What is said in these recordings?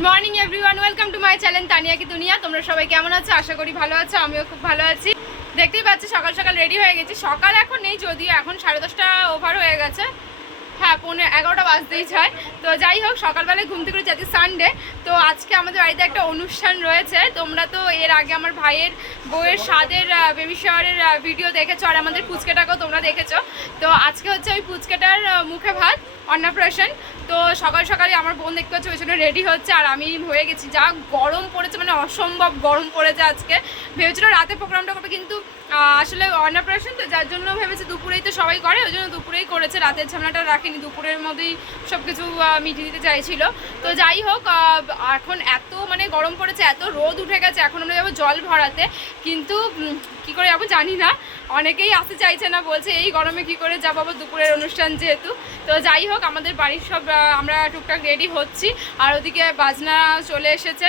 Good morning everyone, welcome to my channel Tania কি দুনিয়া। তোমরা সবাই কেমন আছো? আশা করি ভালো আছো, আমিও খুব ভালো আছি। দেখতেই পাচ্ছি সকাল সকাল রেডি হয়ে গেছি। সকাল এখন নেই, যদিও এখন 10:30 ওভার হয়ে গেছে। হ্যাঁ, 11টা বাজতেই যায়। তো যাই হোক, সকালবেলায় ঘুম থেকে উঠে সানডে। তো আজকে আমাদের বাড়িতে একটা অনুষ্ঠান রয়েছে। তোমরা তো এর আগে আমার ভাইয়ের বউয়ের স্বাদের বেবি শাওয়ারের ভিডিও দেখেছো, আর আমাদের পুচকেটাকেও তোমরা দেখেছো। তো আজকে হচ্ছে ওই পুচকেটার মুখে ভাত, অন্নপ্রাশন। তো সকাল সকালে আমার বোন দেখতে পাচ্ছি ওই জন্য রেডি হচ্ছে, আর আমি হয়ে গেছি। যা গরম পড়েছে, মানে অসম্ভব গরম পড়েছে আজকে। ভেবেছিল রাতে প্রোগ্রামটা করবে, কিন্তু আসলে অন্নপ্রাশন তো, যার জন্য ভেবেছি দুপুরেই তো সবাই করে, ওই জন্য দুপুরেই করেছে। রাতের ঝামেলাটা রাখেনি, দুপুরের মধ্যেই সব কিছু মিটিয়ে দিতে চাইছিল। তো যাই হোক, এখন এত মানে গরম পড়েছে, এত রোদ উঠে গেছে। এখন আমরা যাবো জল ভরাতে, কিন্তু কি করে যাবো জানি না। অনেকেই আসতে চাইছে না, বলছে এই গরমে কি করে যাবো, আবার দুপুরের অনুষ্ঠান যেহেতু। তো যাই হোক, আমাদের বাড়ির সব আমরা টুকটাক রেডি হচ্ছি, আর ওদিকে বাজনা চলে এসেছে।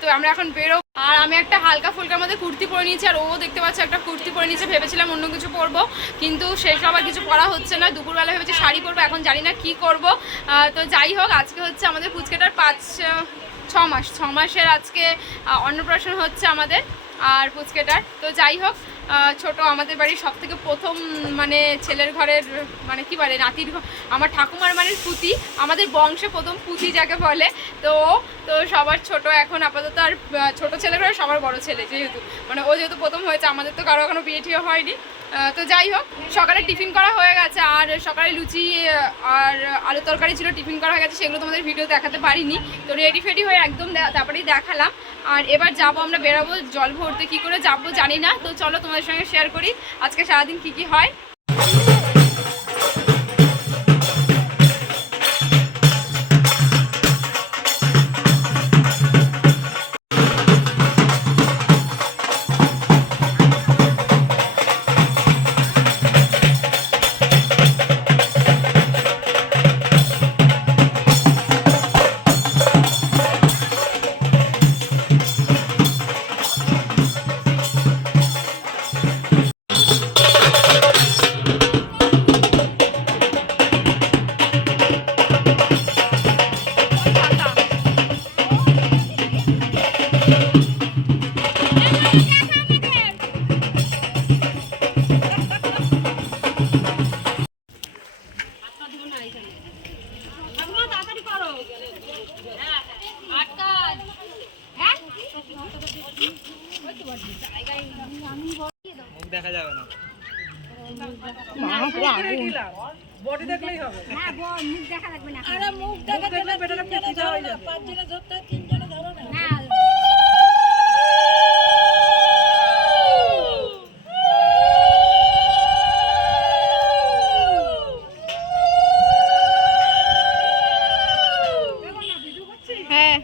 তো আমরা এখন বেরো। আর আমি একটা হালকা ফুলকার মধ্যে কুর্তি পরে নিয়েছি, আর ও দেখতে পাচ্ছে একটা কুর্তি পরে নিয়েছে। ভেবেছিলাম অন্য কিছু পরবো, কিন্তু সেসব আর কিছু পরা হচ্ছে না। দুপুরবেলা ভেবেছি শাড়ি পরবো, এখন জানি না কি করব। তো যাই হোক, আজকে হচ্ছে আমাদের পুচকেটার 6 মাসের আজকে অন্নপ্রাশন হচ্ছে আমাদের আর পুচকেটার। তো যাই হোক, ছোট আমাদের বাড়ির সব থেকে প্রথম মানে ছেলের ঘরের মানে কি বলে নাতির আমার ঠাকুমার মানে পুতি, আমাদের বংশে প্রথম পুতি যাকে বলে। তো সবার ছোট এখন আপাতত, আর ছোট ছেলের ঘরে সবার বড় ছেলে, যেহেতু মানে ও যেহেতু প্রথম হয়েছে, আমাদের তো কারো এখনো বিয়ে টিয়ে হয়নি। তো যাই হোক, সকালে টিফিন করা হয়ে গেছে, আর সকালে লুচি আর আলু তরকারি ছিল, টিফিন করা হয়ে গেছে। সেগুলো তোমাদের ভিডিও দেখাতে পারিনি, তো রেডি ফেডি হয়ে একদম তারপরেই দেখালাম। আর এবার যাবো, আমরা বেরাবো জল ভরতে। কী করে যাবো জানি না, তো চলো তোমাদের সঙ্গে শেয়ার করি আজকে সারাদিন কী কী হয়। দেখা যাবে না, বডি দেখলেই হবে। না মুখ দেখা লাগবে না। আরে মুখ দেখলে বেটাটা পূজা হয়ে যাবে। 5 জনে ধরতে 3 জনে ধরো না। না হ্যাঁ,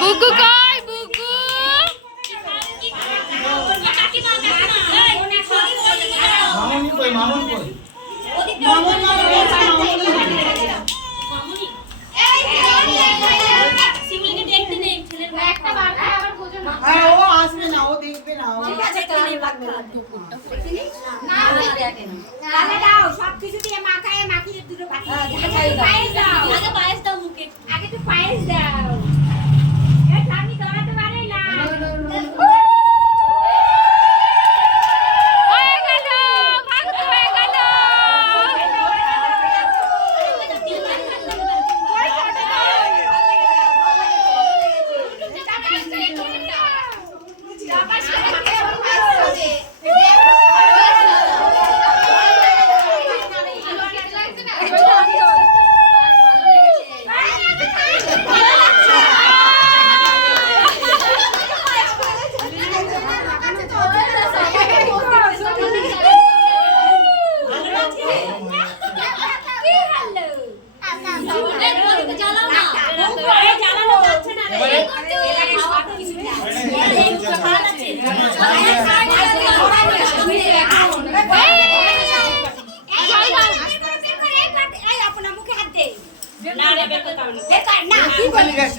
বুগু কই বুগু মামুনি কই মামুন কই হ্যাঁ ও আসবে না ও দেখবে না ও সবকিছু দিয়ে মাখায় মাখিয়ে দুটো পায়েস দাও আগে পায়েস দাও মুখে আগে তো পায়েস দাও আমি ধরাতে পারি না হয়ে গেল ভাত হয়ে গেল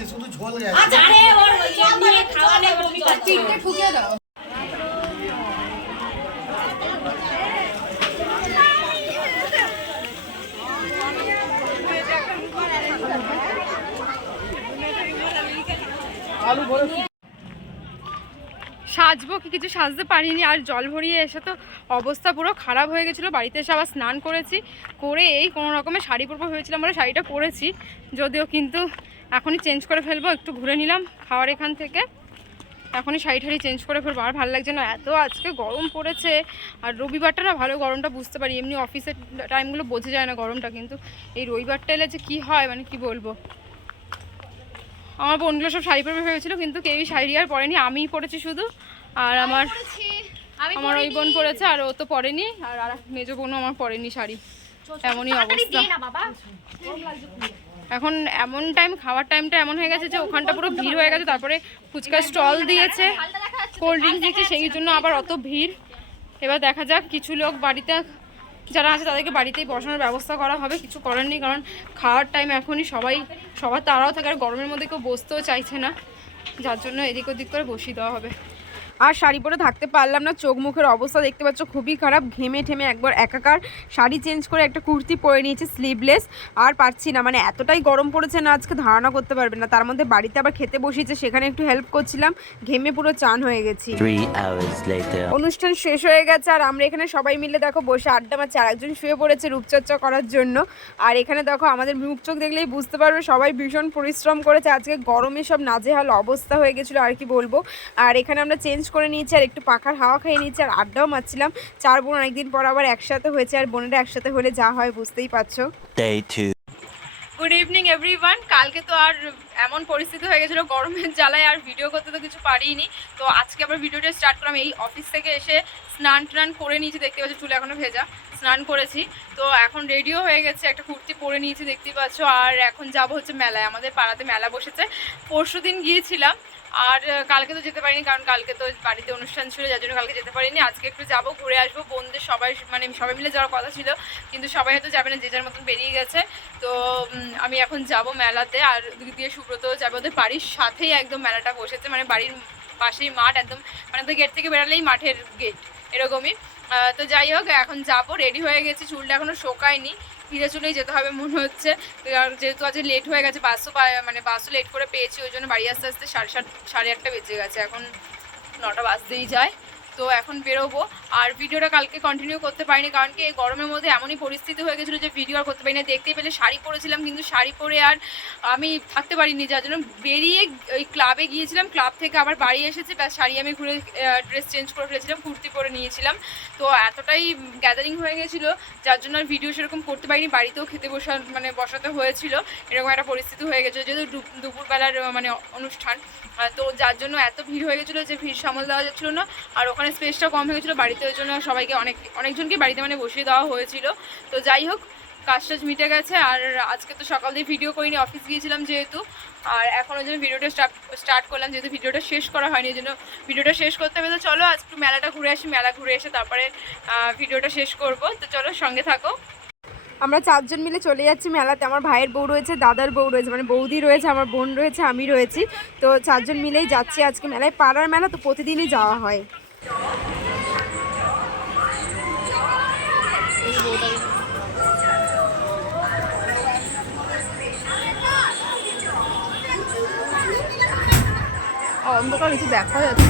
শুধু ঝোল গেছে ঠুকে দাও আলু ভরে সাজবো কি কিছু সাজতে পারিনি আর জল ভরিয়ে এসে তো অবস্থা পুরো খারাপ হয়ে গেছিলো। বাড়িতে এসে আবার স্নান করেছি, করে এই কোনো রকমের শাড়ি পরবো ভেবেছিলাম, আমরা শাড়িটা পরেছি যদিও, কিন্তু এখনই চেঞ্জ করে ফেলবো। একটু ঘুরে নিলাম খাওয়ার এখান থেকে, এখনই শাড়ি ঠাড়ি চেঞ্জ করে ফেলবো। আর ভালো লাগছে না, এত আজকে গরম পড়েছে। আর রবিবারটা না ভালো গরমটা বুঝতে পারি, এমনি অফিসের টাইমগুলো বোঝা যায় না গরমটা, কিন্তু এই রবিবারটা এলে যে কী হয় মানে কি বলবো। আমার বোনগুলো সব শাড়ি পরবে ভেবেছিলো, কিন্তু কেউই শাড়ি আর পরেনি, আমিই পরেছি শুধু। আর আমার ওই বোন পরেছে, আর ও তো পরেনি, আর মেজো বোনও আমার পরেনি শাড়ি। এমনই অবস্থা এখন। এমন টাইম, খাওয়ার টাইমটা এমন হয়ে গেছে যে ওখানটা পুরো ভিড় হয়ে গেছে। তারপরে ফুচকার স্টল দিয়েছে, কোল্ড ড্রিঙ্কস দিয়েছে, সেই জন্য আবার অত ভিড়। এবার দেখা যাক, কিছু লোক বাড়িতে যারা আছে তাদেরকে বাড়িতেই বসানোর ব্যবস্থা করা হবে, কিছু করার নেই। কারণ খাওয়ার টাইম এখনই সবার তাড়াও থাকে, আর গরমের মধ্যে কেউ বসতেও চাইছে না, যার জন্য এদিক ওদিক করে বসিয়ে দেওয়া হবে। আর শাড়ি পরে থাকতে পারলাম না, চোখ মুখের অবস্থা দেখতে পাচ্ছ খুবই খারাপ, ঘেমে ঠেমে একবার একাকার। শাড়ি চেঞ্জ করে একটা কুর্তি পরে নিয়েছি স্লিভলেস, আর পারছি না, মানে এতটাই গরম পড়েছে না আজকে ধারণা করতে পারবে না। তার মধ্যে বাড়িতে আবার খেতে বসিয়েছে, সেখানে একটু হেল্প করছিলাম, ঘেমে পুরো চান হয়ে গেছি। অনুষ্ঠান শেষ হয়ে গেছে, আর আমরা এখানে সবাই মিলে দেখো বসে আড্ডা মারছি। আর একজন শুয়ে পড়েছে রূপচর্চা করার জন্য। আর এখানে দেখো আমাদের মুখ চোখ দেখলেই বুঝতে পারবে সবাই ভীষণ পরিশ্রম করেছে, আজকে গরমে সব নাজেহাল অবস্থা হয়ে গেছিলো আর কি বলবো। আর এখানে আমরা চেঞ্জ করে নিয়েছি, আর একটু পাখার হাওয়া খেয়ে নিয়েছি, আর আড্ডাও মারছিলাম। চার বোন অনেকদিন পর আবার একসাথে হয়েছে, আর বোনেরা একসাথে হলে যা হয় বুঝতেই পারছো। Good evening everyone. কালকে তো আর এমন পরিস্থিতি হয়ে গেছিলো গরমের জ্বালায়, আর ভিডিও করতে তো কিছু পারিনি। তো আজকে আবার ভিডিওটা স্টার্ট করলাম। এই অফিস থেকে এসে স্নান টান করে নিয়েছি, দেখতে পাচ্ছি চুল এখনও ভেজা, স্নান করেছি। তো এখন রেডিও হয়ে গেছে, একটা কুর্তি পরে নিয়েছি দেখতেই পাচ্ছ। আর এখন যাব হচ্ছে মেলায়, আমাদের পাড়াতে মেলা বসেছে, পরশুদিন গিয়েছিলাম। আর কালকে তো যেতে পারিনি, কারণ কালকে তো বাড়িতে অনুষ্ঠান ছিল, যার জন্য কালকে যেতে পারিনি। আজকে একটু যাবো, ঘুরে আসবো। বোনদের সবাই মিলে যাওয়ার কথা ছিল, কিন্তু সবাই হয়তো যাবে না, যে যার মতন বেরিয়ে গেছে। তো আমি এখন যাব মেলাতে, আর দুই দিয়ে সুব্রত যাবে, ওদের বাড়ির সাথেই একদম মেলাটা বসেছে, মানে বাড়ির পাশেই মাঠ একদম, মানে তো গেট থেকে বেরালেই মাঠের গেট এরকমই। তো যাই হোক, এখন যাবো, রেডি হয়ে গেছি, চুলটা এখনও শোকায়নি, ফিরে চলেই যেতে হবে মনে হচ্ছে, আর যেহেতু আজ লেট হয়ে গেছে, বাসও লেট করে পেয়েছি, ওই জন্য বাড়ি আসতে আসতে 7:30 বেজে গেছে, এখন 9টা বাজতেই যায়। তো এখন বেরোবো। আর ভিডিওটা কালকে কন্টিনিউ করতে পারিনি, কারণ কি এই গরমের মধ্যে এমনই পরিস্থিতি হয়ে গেছিলো যে ভিডিও আর করতে পারিনি। দেখতেই পেলে শাড়ি পরেছিলাম, কিন্তু শাড়ি পরে আর আমি থাকতে পারিনি, যার জন্য বেরিয়ে ওই ক্লাবে গিয়েছিলাম, ক্লাব থেকে আবার বাড়ি এসেছি, ব্যাস শাড়ি আমি ঘুরে ড্রেস চেঞ্জ করে ফেলেছিলাম, কুর্তি পরে নিয়েছিলাম। তো এতটাই গ্যাদারিং হয়ে গেছিলো যার জন্য আর ভিডিও সেরকম করতে পারিনি, বাড়িতেও খেতে বসাতে হয়েছিল, এরকম একটা পরিস্থিতি হয়ে গেছিলো, যেহেতু দুপুরবেলার অনুষ্ঠান। তো যার জন্য এত ভিড় হয়ে গেছিলো যে ভিড় সামাল দেওয়া যাচ্ছিলো না, আর ওখানে স্পেসটা কম হয়ে গেছিলো বাড়িতে, ওই জন্য সবাইকে অনেকজনকে বাড়িতে বসিয়ে দেওয়া হয়েছিল। তো যাই হোক, কাজটা মিটে গেছে। আর আজকে তো সকাল দিয়ে ভিডিও করিনি, অফিস গিয়েছিলাম যেহেতু, আর এখন ওই জন্য ভিডিওটা স্টার্ট করলাম, যেহেতু ভিডিওটা শেষ করা হয়নি, ওই জন্য ভিডিওটা শেষ করতে হবে। তো চলো আজ একটু মেলাটা ঘুরে আসি, মেলা ঘুরে এসে তারপরে ভিডিওটা শেষ করব। তো চলো সঙ্গে থাকো। আমরা 4 জন মিলে চলে যাচ্ছি মেলাতে। আমার ভাইয়ের বউ রয়েছে, দাদার বউ রয়েছে, বৌদি রয়েছে, আমার বোন রয়েছে, আমি রয়েছি। তো 4 জন মিলেই যাচ্ছি আজকে মেলায়। পাড়ার মেলা তো প্রতিদিনই যাওয়া হয়। অন্ধকার কিছু দেখা যাচ্ছে,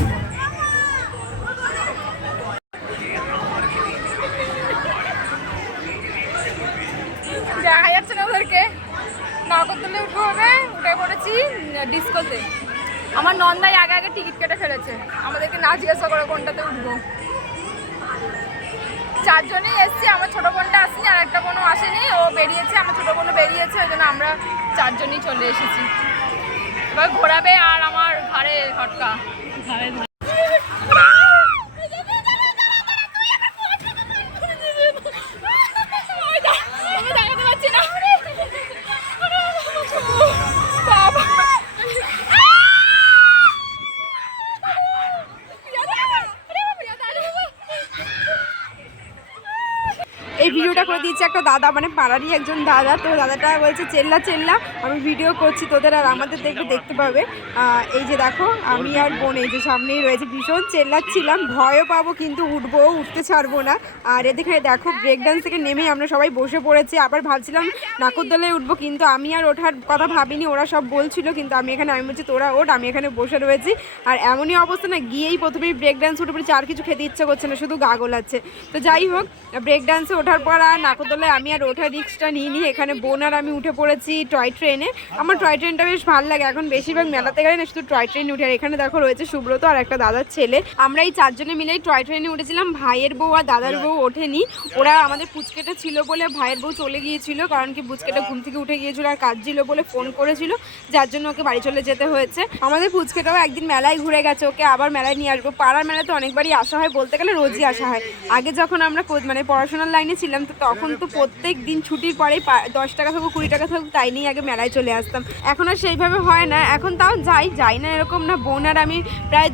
দেখা যাচ্ছে না ওদেরকে। নাগরদোলে উঠবো, হবে উঠে পড়েছি ডিস্কোতে। আমার নন্দাই আগে আগে টিকিট কেটে ফেলেছে, আমাদেরকে না জিজ্ঞাসা করে কোনটাতে উঠবো। 4 জনেই এসছি, আমার ছোটো বোনটা আসেনি, আর একটা বোনও আসেনি, ও বেরিয়েছে, আমার ছোটো বোনও বেরিয়েছে, ওই জন্য আমরা 4 জনই চলে এসেছি। এবার ঘোরাবে আর আমার ঘাড়ে হটকা, ঘাড়ে এই ভিডিওটা করে দিয়েছে একটা দাদা, পাড়ারই একজন দাদা। তো দাদাটা বলছে চেল্লা চেল্লা, আমি ভিডিও করছি তোদের আর আমাদের দেখতে পাবে। এই যে দেখো আমি আর বোন এই যে সামনেই রয়েছে, ভীষণ চেল্লাচ্ছিলাম, ভয়ও পাবো কিন্তু উঠতে ছাড়বো না। আর এদিকে দেখো ব্রেক ডান্স থেকে নেমেই আমরা সবাই বসে পড়েছি। আবার ভাবছিলাম নাগরদোলায় উঠবো, কিন্তু আমি আর ওঠার কথা ভাবিনি, ওরা সব বলছিল, কিন্তু আমি বলছি তোরা ওঠ, আমি এখানে বসে রয়েছি। আর এমনই অবস্থা না, গিয়েই প্রথমেই ব্রেক ডান্স উঠে পড়েছি, আর কিছু খেতে ইচ্ছা করছে না, শুধু গা গোলাচ্ছে। তো যাই হোক, ব্রেক ডান্সে ওঠার পর আর নাগরদোলায় আমি আর ওঠার রিস্কটা নিইনি। এখানে বোন আর আমি উঠে পড়েছি টয় ট্রেনে। আমার টয় ট্রেনটা বেশ ভালো লাগে, এখন বেশিরভাগ মেলাতে গেলে না শুধু টয় ট্রেনে উঠে। আর এখানে দেখো রয়েছে সুব্রত আর একটা দাদার ছেলে। আমরা এই 4 জনে মিলেই টয় ট্রেনে উঠেছিলাম, ভাইয়ের বউ আর দাদার বউ ওঠেনি, ওরা আমাদের পুচকেটা ছিল বলে ভাইয়ের বউ চলে গিয়েছিল, কারণ কি পুচকেটা ঘুম থেকে উঠে গিয়েছিল আর কাজ ছিল বলে ফোন করেছিল, যার জন্য ওকে বাড়ি চলে যেতে হয়েছে। আমাদের পুচকেটাও একদিন মেলায় ঘুরে গেছে, ওকে আবার মেলায় নিয়ে আসবো। পাড়ার মেলাতে অনেকবারই আসা হয়, বলতে গেলে রোজই আসা হয়। আগে যখন আমরা পড়াশোনার লাইনে ছিলাম, তো তখন তো প্রত্যেক দিন ছুটির পরেই 10 টাকা থাকুক 20 টাকা থাকুক তাই নিয়ে আগে মেলায় চলে আসতাম। এখন আর সেইভাবে হয় না, এখন তাও যাই না এরকম না, বোন আর আমি প্রায়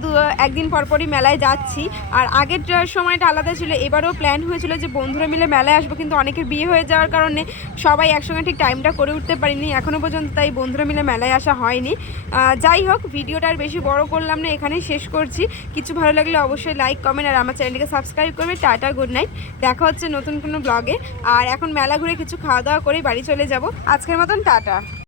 একদিন পরপরই মেলায় যাচ্ছি। আর আগের সময়টা আলাদা ছিল, এবারও প্ল্যান হয়েছিল যে বন্ধুরা মিলে মেলায় আসবো, কিন্তু অনেকের বিয়ে হয়ে যাওয়ার কারণে সবাই একসঙ্গে ঠিক টাইমটা করে উঠতে পারিনি এখনও পর্যন্ত, তাই বন্ধুরা মিলে মেলায় আসা হয়নি। যাই হোক, ভিডিওটা আর বেশি বড় করলাম না, এখানেই শেষ করছি। কিছু ভালো লাগলে অবশ্যই লাইক কমেন্ট আর আমার চ্যানেলটিকে সাবস্ক্রাইব করবে। টাটা, গুড নাইট, দেখা হচ্ছে নতুন কোনো ব্লগে। আর এখন মেলা ঘুরে কিছু খাওয়া দাওয়া করে বাড়ি চলে যাব। আজকের মতন টাটা।